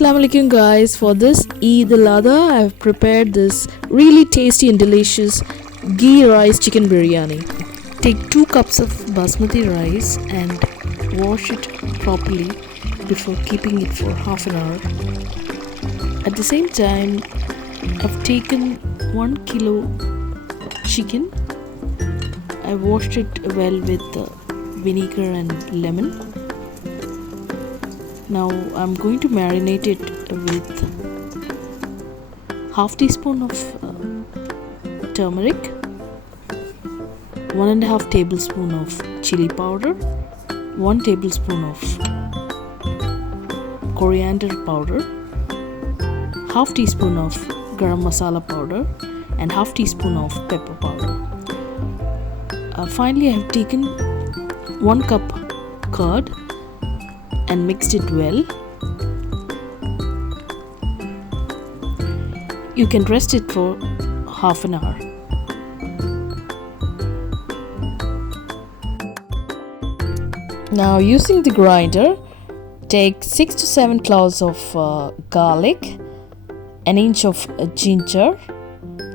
Assalamualaikum guys. For this Eid al-Adha, I have prepared this really tasty and delicious ghee rice chicken biryani. Take 2 cups of basmati rice and wash it properly before keeping it for half an hour. At the same time, I've taken 1 kilo chicken. I washed it well with vinegar and lemon. Now I'm going to marinate it with half teaspoon of turmeric, 1.5 tablespoon of chili powder, 1 tablespoon of coriander powder, half teaspoon of garam masala powder, and half teaspoon of pepper powder. Finally, I have taken 1 cup curd and mixed it well. You can rest it for half an hour. Now, using the grinder, take 6 to 7 cloves of garlic, an inch of ginger,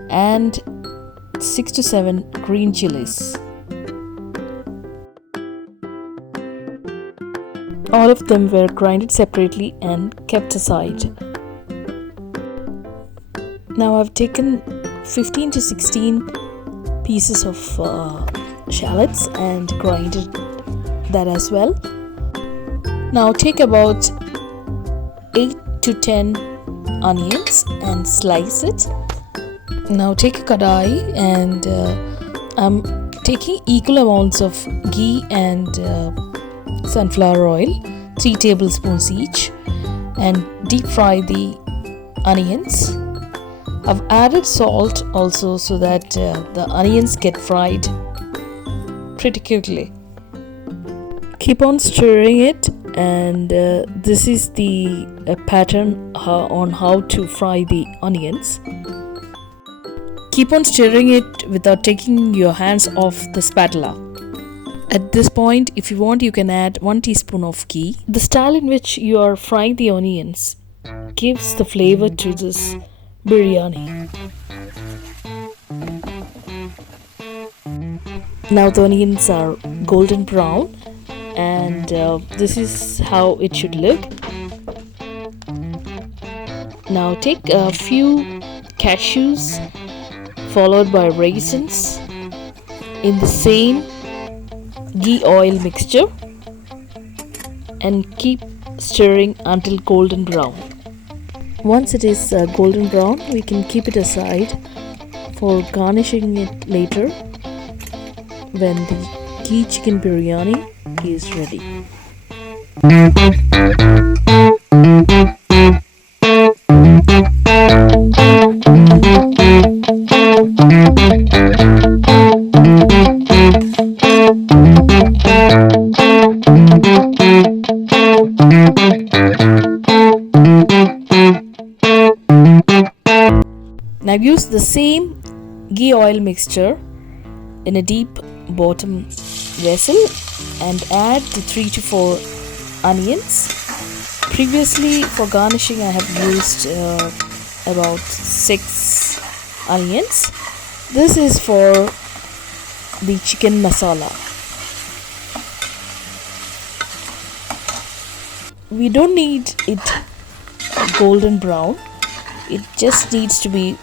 and 6 to 7 green chilies. All of them were grinded separately and kept aside. Now I've taken 15 to 16 pieces of shallots and grinded that as well. Now take about 8 to 10 onions and slice it. Now take a kadai and I'm taking equal amounts of ghee and sunflower oil, 3 tablespoons each, and deep fry the onions. I've added salt also so that the onions get fried pretty quickly. Keep on stirring it, and this is the pattern on how to fry the onions. Keep on stirring it without taking your hands off the spatula. At this point, if you want, you can add 1 teaspoon of ghee. The style in which you are frying the onions gives the flavor to this biryani. Now the onions are golden brown, and this is how it should look. Now take a few cashews followed by raisins in the same ghee oil mixture and keep stirring until golden brown. Once it is golden brown, we can keep it aside for garnishing it later when the ghee chicken biryani is ready. Now use the same ghee oil mixture in a deep bottom vessel and add the 3 to 4 onions. Previously, for garnishing, I have used about 6 onions. This is for the chicken masala. We don't need it golden brown. It just needs to be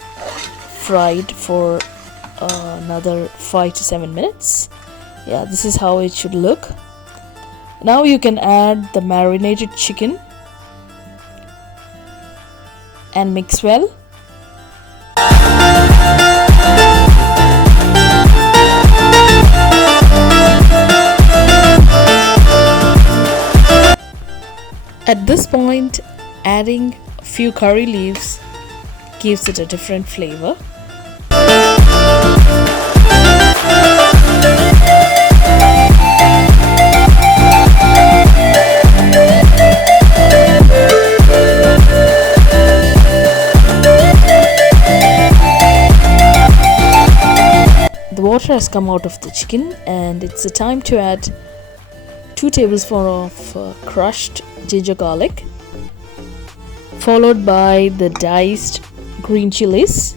fried for another 5 to 7 minutes. Yeah, this is how it should look. Now you can add the marinated chicken and mix well. At this point, adding a few curry leaves gives it a different flavor. The water has come out of the chicken, and it's the time to add 2 tablespoons of crushed ginger garlic, followed by the diced green chilies.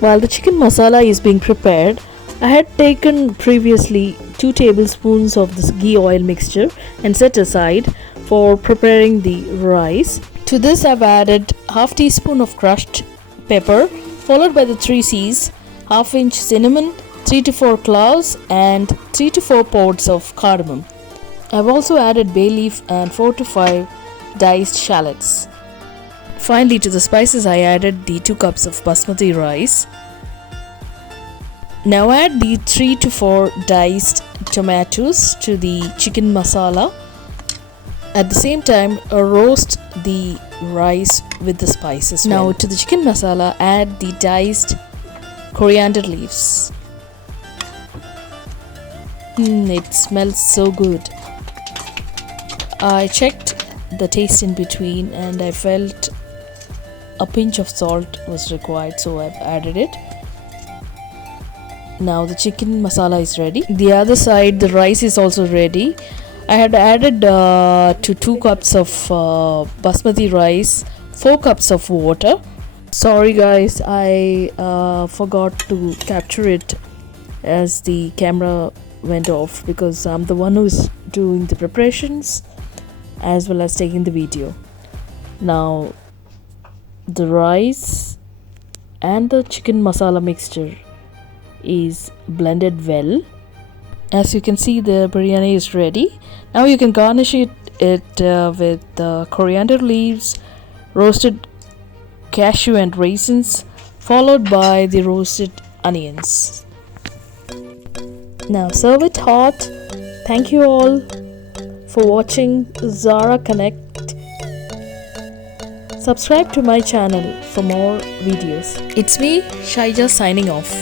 While the chicken masala is being prepared, I had taken previously 2 tablespoons of this ghee oil mixture and set aside for preparing the rice. To this I've added half teaspoon of crushed pepper, followed by the 3 C's, half inch cinnamon, 3 to 4 cloves and 3 to 4 pods of cardamom. I've also added bay leaf and 4 to 5 diced shallots. Finally, to the spices I added the 2 cups of basmati rice. Now add the 3 to 4 diced tomatoes to the chicken masala. At the same time, roast the rice with the spices. Now to the chicken masala, add the diced coriander leaves. It smells so good. I checked the taste in between and I felt a pinch of salt was required, so I've added it. Now the chicken masala is ready. The other side, the rice is also ready. I had added to 2 cups of basmati rice 4 cups of water. Sorry guys, I forgot to capture it as the camera went off, because I'm the one who's doing the preparations as well as taking the video. Now the rice and the chicken masala mixture is blended well. As you can see, the biryani is ready. Now you can garnish it with coriander leaves, roasted cashew and raisins, followed by the roasted onions. Now serve it hot. Thank you all for watching Zara Connect. Subscribe to my channel for more videos. It's me, Shaija, signing off.